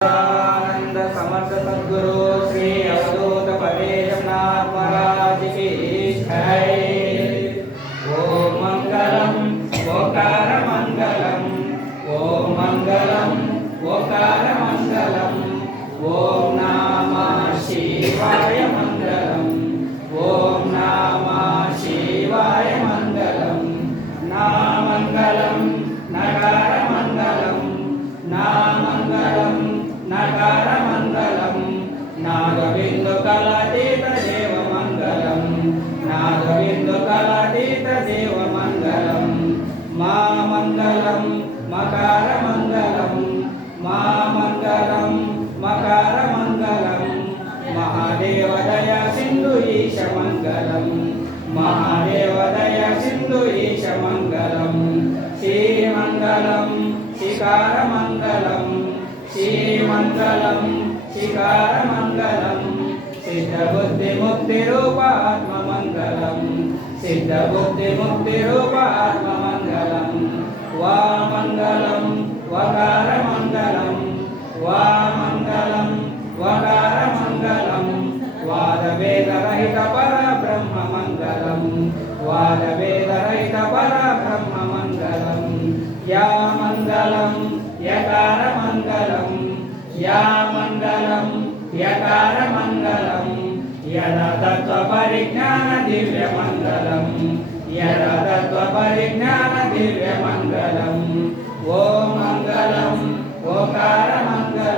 आनंद समर्थ सद्गुरु श्री अवधूत परेशनाथ महाराज की जय। ओम मंगलम ओकार मंगलम, ओम मंगलम ओकार मंगलम, ओम नमः शिवाय मंगलम, ओम नमः शिवाय मंगलम, नाम मंगलम नकार मंगलम, नाम मंगलम नकार मंगलम, नागबिंदु कलातीत देव मंगलम, नागबिंदु कलातीत देव मंगलम, मा मंगलम मकार मंगलम, मा मंगलम मकार मंगलम, महादेव दया सिंधु ईश मंगलम, महादेव दया सिंधु ईश मंगलम, श्री मंगलम शिकार मंगलम, श्री मंगलम शिकार मंगलम, सिद्ध बुद्धि मुक्ति रूप आत्म मंगलम, सिद्ध बुद्धि मुक्ति रूप आत्म मंगलम, वा मंगलम वकार मंगलम, वा मंगलम वकार मंगलम, वाद वेद रहित पर ब्रह्म मंगलम, वाद वेद रहित पर ब्रह्म मंगलम, या मंगलम यकार मंगलम, या मंगलम यकार मंगलम, यदा तत्व परिज्ञान दिव्य मंगलम, यदा तत्व परिज्ञान दिव्य मंगलम, ओ मंगलम ओकार मंगलम,